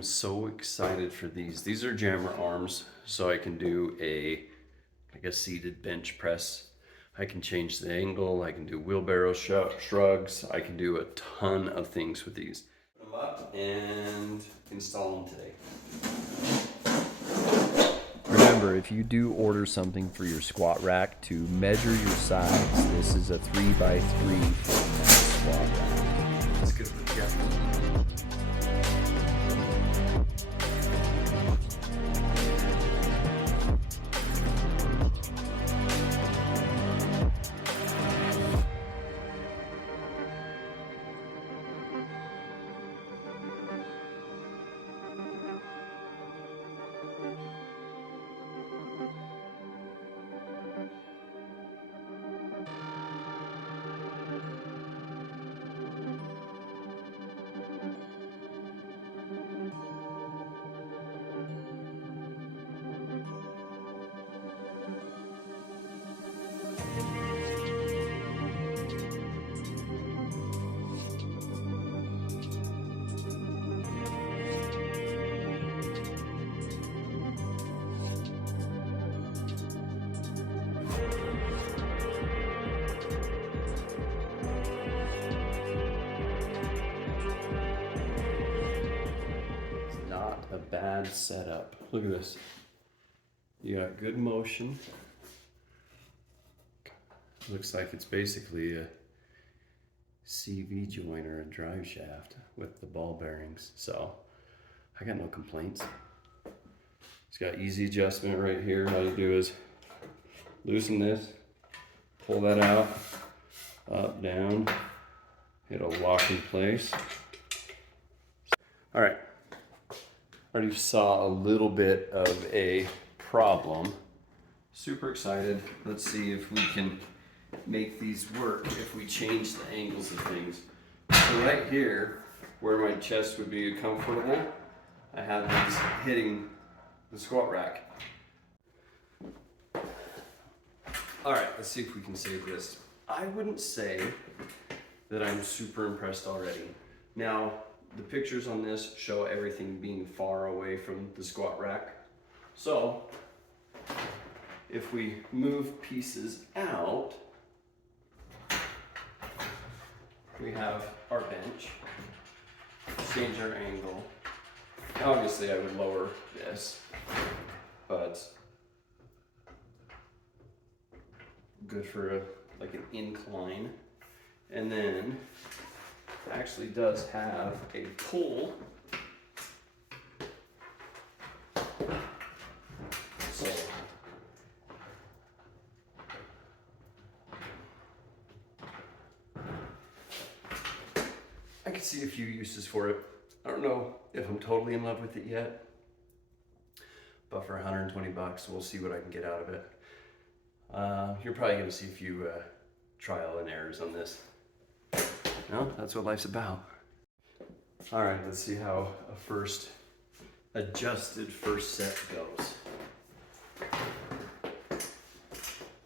am so excited for these. These are jammer arms, so I can do like a seated bench press. I can change the angle, I can do wheelbarrow shrugs, I can do a ton of things with these. Put them up and install them today. Remember, if you do order something for your squat rack, to measure your sides. This is a 3x3 squat rack. It's good for together. A bad setup. Look at this. You got good motion. Looks like it's basically a CV joint or a drive shaft with the ball bearings. So I got no complaints. It's got easy adjustment right here. All you do is loosen this, pull that out, up, down. It'll lock in place. All right. Already saw a little bit of a problem. Super excited. Let's see if we can make these work if we change the angles of things. So right here, where my chest would be comfortable, I have these hitting the squat rack. All right, let's see if we can save this. I wouldn't say that I'm super impressed already. Now, the pictures on this show everything being far away from the squat rack. So if we move pieces out, we have our bench, change our angle. Obviously I would lower this, but good for like an incline. And then actually does have a pull. So I can see a few uses for it. I don't know if I'm totally in love with it yet, but for 120 bucks, we'll see what I can get out of it. You're probably gonna see a few trial and errors on this. No, that's what life's about. All right, let's see how a adjusted first set goes.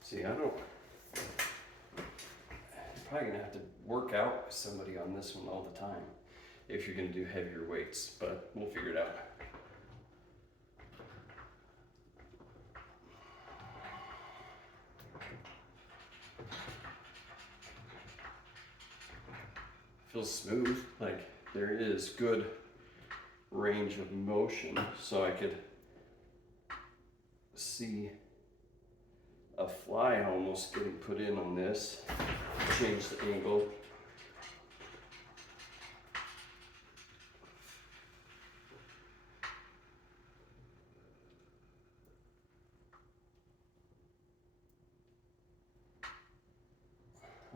See, you're probably gonna have to work out with somebody on this one all the time if you're gonna do heavier weights, but we'll figure it out. Feels smooth, like there is good range of motion, so I could see a fly almost getting put in on this. Change the angle.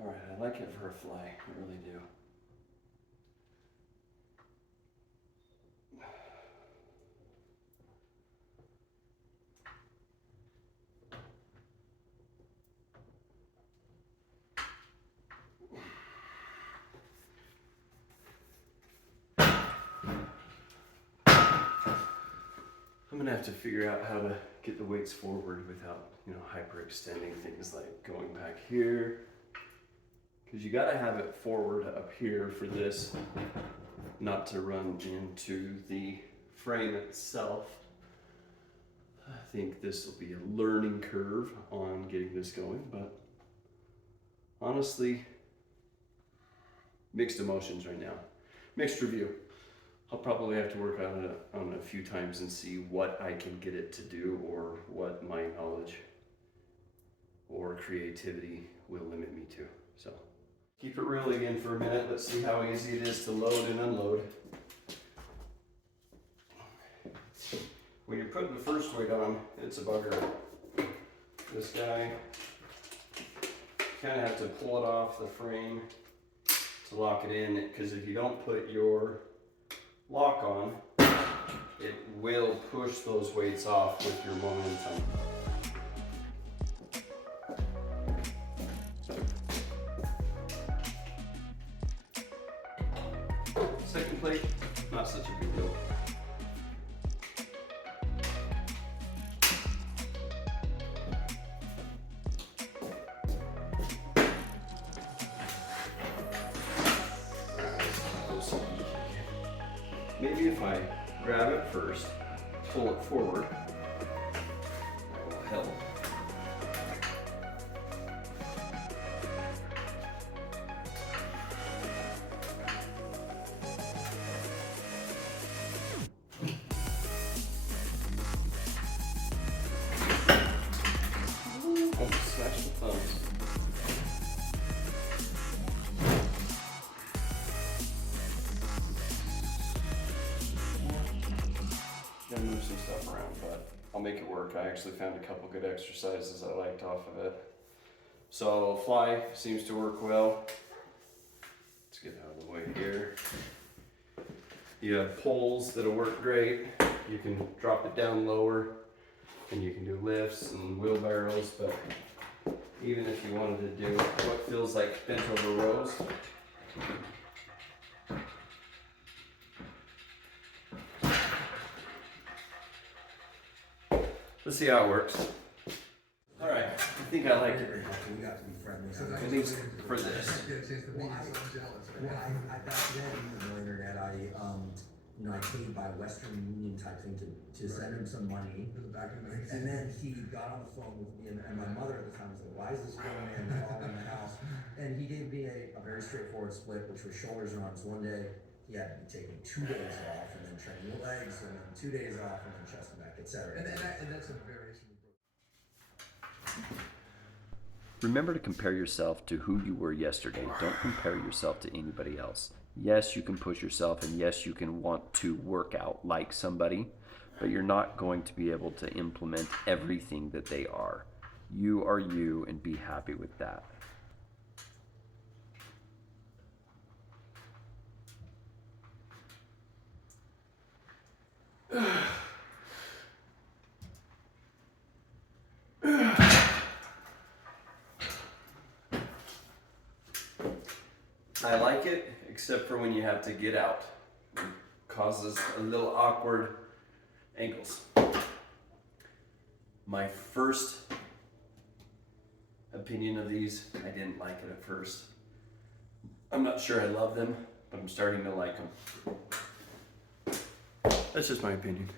All right, I like it for a fly, I really do. I'm gonna have to figure out how to get the weights forward without, hyperextending things like going back here. Because you gotta have it forward up here for this not to run into the frame itself. I think this will be a learning curve on getting this going, but honestly, mixed emotions right now. Mixed review. I'll probably have to work on it on a few times and see what I can get it to do, or what my knowledge or creativity will limit me to. So keep it real again for a minute. Let's see how easy it is to load and unload. When you're putting the first weight on, it's a bugger. This guy, kind of have to pull it off the frame to lock it in, because if you don't put your lock on, it will push those weights off with your momentum. Second plate, not such a big deal. Maybe if I grab it first, pull it forward, that will help. Almost smashed the thumbs. Gotta move some stuff around, but I'll make it work. I actually found a couple good exercises I liked off of it. So fly seems to work well. Let's get out of the way here. You have poles that'll work great. You can drop it down lower, and you can do lifts and wheelbarrows, but even if you wanted to do what feels like bent over rows, let's see how it works. All right, I think I like it. At least for this. Well, I back then, on the internet, I paid by Western Union type thing to send him some money. And then he got on the phone with me, and my mother at the time was like, "Why is this young man calling the house?" And he gave me a very straightforward split, which was shoulders and arms. One day he had me taking 2 days off, and then training the legs, and then 2 days off, and then chest and back, etc. And that's a variation. Remember to compare yourself to who you were yesterday. Don't compare yourself to anybody else. Yes, you can push yourself, and yes, you can want to work out like somebody, but you're not going to be able to implement everything that they are. You are you, and be happy with that. I like it, except for when you have to get out. It causes a little awkward angles. My first opinion of these, I didn't like it at first. I'm not sure I love them, but I'm starting to like them. That's just my opinion.